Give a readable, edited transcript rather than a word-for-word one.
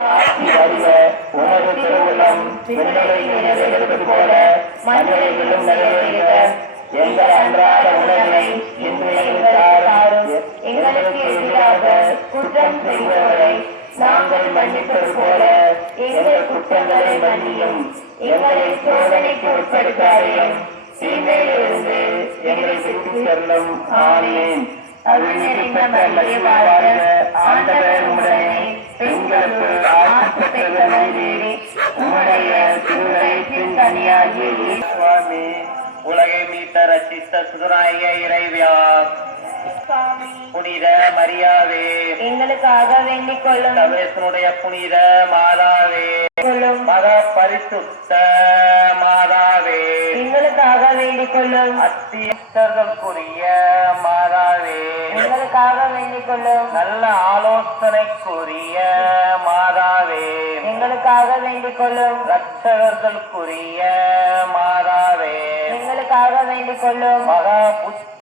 ஆட்சி வருக. உமது திருவுள்ளம் விண்ணுலகில் நிறைவேறுவது போல மண்ணுலகிலும் நிறைவேறுக. எங்கள் அன்றாட உணவினை இன்று எங்களுக்கு தாரும். எங்களுக்கு எதிராக குற்றம் செய்பவரை நாங்கள் மன்னிப்பது போல எங்கள் குற்றங்களை மன்னியும். எங்களை சோதனைக்கு உட்படுத்தாதையும் தீமையிலிருந்து எங்களை விட்டுச் செல்லும். ஆமென். அருள் நிறைந்த மரியே வாழ்க. ஆண்டவர் உம்முடனே பெண்களுக்கு ஆசி பெற்ற நீரே. உம்முடைய திருவயிற்றின் கனியாகிய சுவாமி உலகை மீட்ட ரட்சித்த சுதராய இறைவியா புனித மரியாவே எங்களுக்காக வேண்டிக் கொள்ளும். சர்வேசனுடைய புனித மாதாவே மத பரிசுத்த மாதாவே எங்களுக்காக வேண்டிக் கொள்ளும். அத்தியர்களுக்குரிய மாதாவே எங்களுக்காக வேண்டிக் கொள்ளும். நல்ல ஆலோசனைக்குரிய மாதாவே எங்களுக்காக வேண்டிக் கொள்ளும். ரட்சகர்களுக்குரிய மாதாவே எங்களுக்காக வேண்டிக் கொள்ளும். மகா